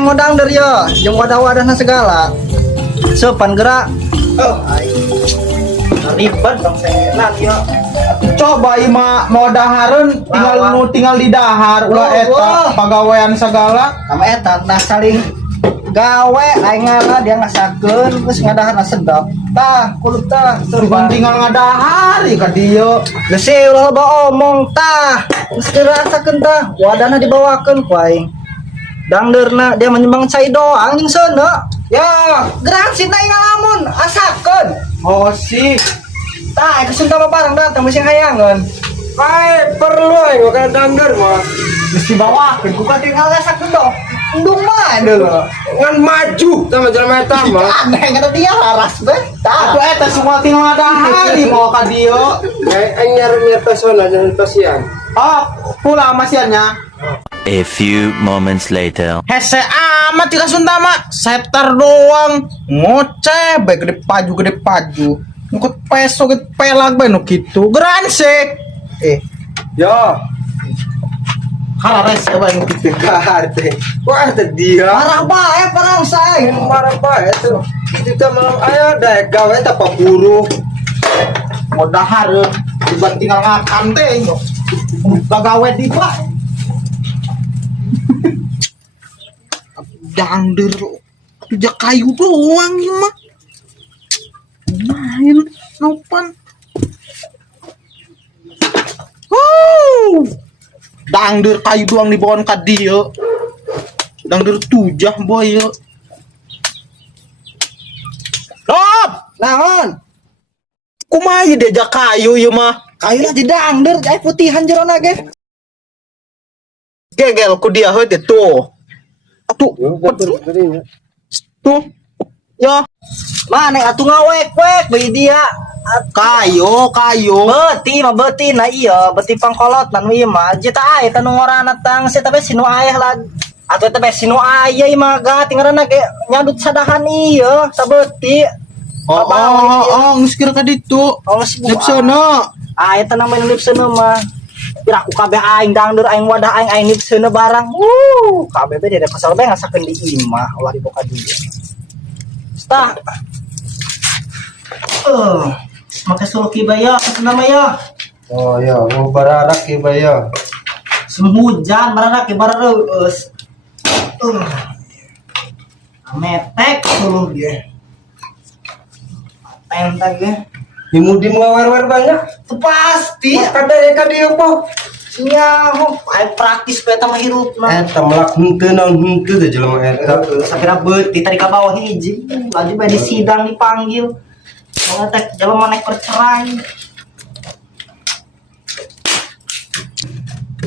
aing modang dari yo, jeung wadah-wadahna segala. Sopan gerak. Oh, ribet dong saya yo. Coba ima mau dahareun tinggal di dahar ulah eta pagawean segala sama eta nah saling gawe aing ngalah dia ngasakeun terus ngadahana sedap. Tah, kudu tah bukan tinggal ngadahar ka dieu. Geus ulah loba omong tah. Geus dirasakeun tah, wadahna dibawakeun ku aing. Dangdeurna dia menyembang cai doang jeung seuneu. Ya, gerak sina ngalamun asakeun. Oh sih. Tah, itu sunta barang datang mesin hayangan. Kae perlu aing ka dangdeur mah. Mesti bawakeun ku tinggal asakeun dong. Endung mah deuleu. Ngan maju sama jelema eta mah. Aneh kata dia laras beh. Tah. Atuh eta semua tinggal ngadahar di mau ka dieu. Aing nyari pesona jangan pasian. Oh, pula masiannya. A few moments later. Hese amat jika Sunda mah setar doang ngoceh baik gede paju ngikut peso gitu pelag bae nu kitu geransek Ya, harares bae nu kitu karte. Kok ada dia? Marah bae perang saya. Marah bae tuh. Kita malam ayo deh gawe tak buru. mau dahareun tiba tinggal ngakan teh gagawe di bah dangder tuja kayu doang ieu mah main nopan dangder kayu doang dibawaan ka dieu dangder tujah boy ieu Rob Naon? kumaha ieu diajak kayu ieu mah Kayu lah di dangder, ay putihan jerona ge. gegel ku dia heuh teh tuh atuh tuh ya Mana atuh ngawek-wek bayi dia. kayu Beuti mah beuti na iya, beuti pangkolot nu ieu mah. Jeta aya tanu ngorana tang si tapi sinu aya lah. Atuh teh sinu aya ieu mah gati ngaranna ge nyadut sadahan ieu, sabeuti. geus kira ka ditu Geus nipseuna aya teh namanya nipseuna mah. Piraku kabeh aing dangder aing wadah aing nipseuna barang. Kabeh teh dia kesal bae ngasakeun di imah ulah diboka dia. Stah. Make suruh kibaya kesana mah ya. Oh ya, mau bararak ya baya. Hujan bararak barareus. Metek dulu dia. Pentak ya. Dimudi ngawer-wer banyak. Itu pasti. Kadare ka dieu po. Nyaho, ai praktis beta mah hirupna. Eta melak henteu naon henteu teh jelema eta. Sakira beuti tadi ka bawah hiji. Lagi bae di sidang dipanggil. Kalau tek jelema naik percerai.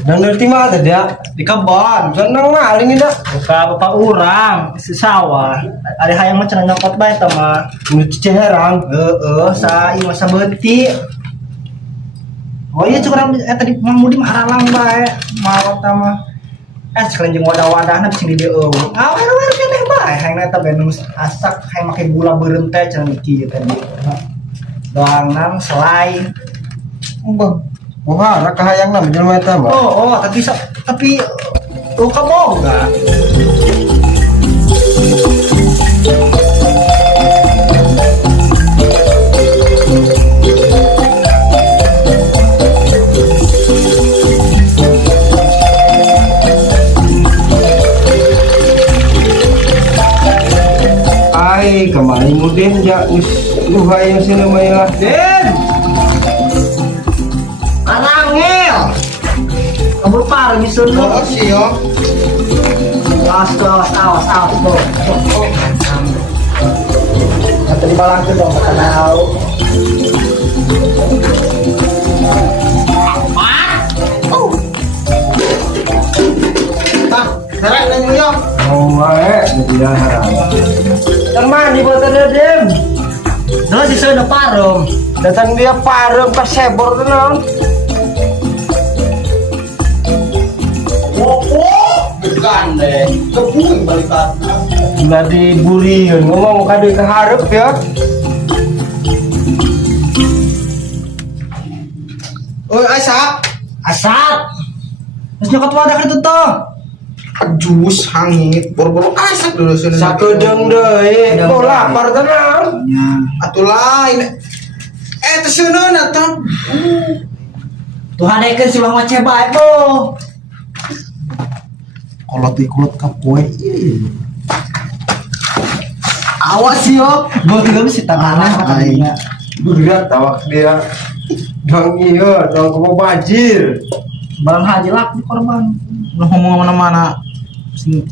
Dan ngerti mah teh dia Di kebon. senang maling ini dah. Buka bapak urang, si sawah. Ada hayang mah cenah nyokot bae eta mah. Nu cicerang. Sa ieu masa beuti. Oh iya cukup eta di Mamudi mah haralang bae. Mau eta mah. Sekalian jeung wadah-wadahna bisa di dieu. Awer-awer keneh bae hayang eta bae nu asak hayang make gula beureum teh cenah kieu tadi. Doangan selai. Bang. Wah, raka hayangna jelema eta mah. Tapi luka boga. Ai, kemarin mudin ja lu hayang sini mah Den. Arangel. Kabur par misun lu. sih yo Awas bro. Kata di balang tuh dong kata nau. Serek nang yo oh wae dia haram. Yang mana di botolnya dem? Terus di sana parum. Datang dia parem ka sebor teh naon. gande kebuing balik Udah diburian ngomong kade keharap ya. Oi Aisyah Asap. Terus nyokot wadah itu tuh. jus hangit boro-boro asak dulu sini. Sakedeng deui. Kok lapar tenang. Atuh lain. Terseuneu atuh. Tuhan ekeun si Bang Oceh bae po. Kolot ka poe. Awas yo. Belum si tangannya katanya. Berat awak dia. Dong iya, dong mau banjir. Barang haji lak di korban. Udah ngomong mana-mana sing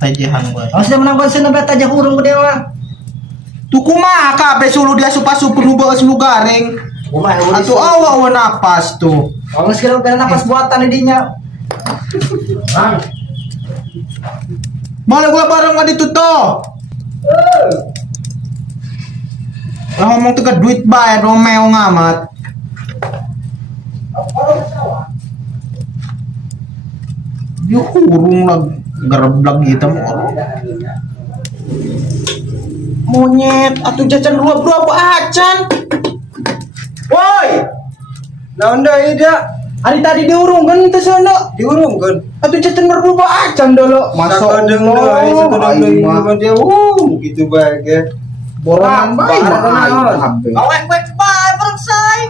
tajahan gue. Oh sudah menang konsen sampai tajah hurung gede mah. Tuku mah kabeh sulu dia supa-supa nu beus nu garing. Atuh awa napas tuh. Oh sekarang pengen napas buatan dinya. Bang. Boleh gua bareng mah ditutup. Lah ngomong teu duit bae Romeo ngamat. Dia hurung lagi gereblag gitu orang. Monyet atuh jajan dua-dua apa acan. Woi. Naon deui da? Ari tadi diurungkeun teh sana. Diurungkeun. Atuh jajan berdua acan dulu. Sakedeng deui, sakedeng deui mah dia. Gitu bae ge. Borongan bae. Awek wek bae bersai.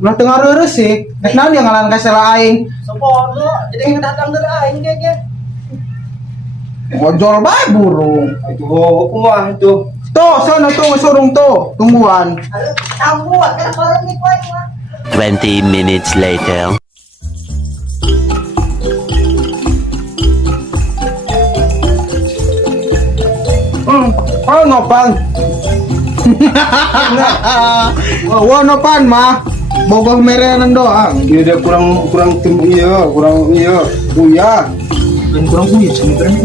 Ulah tengah reureusik. Nek naon dia ngalan ka sela aing. Sepodo jadi datang dari aing ge. Ojol bae burung. Itu kumaha itu. Tuh, sana tuh surung tuh. Tungguan. Tamu kan bareng nih kowe mah. 20 minutes later. Oh, nopang. Wah, nopan mah. Bogoh merenan doang. Dia ada kurang iya. Buya. Dan kurang uyut sebenarnya.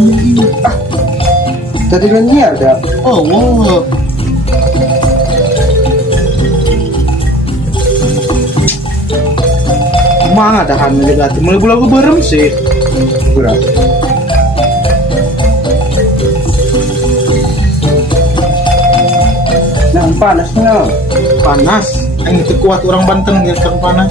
Tadi kan iya ada. Oh, wow. Mana dahan melihat mulai lagu berem sih. Kurang. Nah, panas nah. Panas. Yang itu kuat orang Banten dia panas.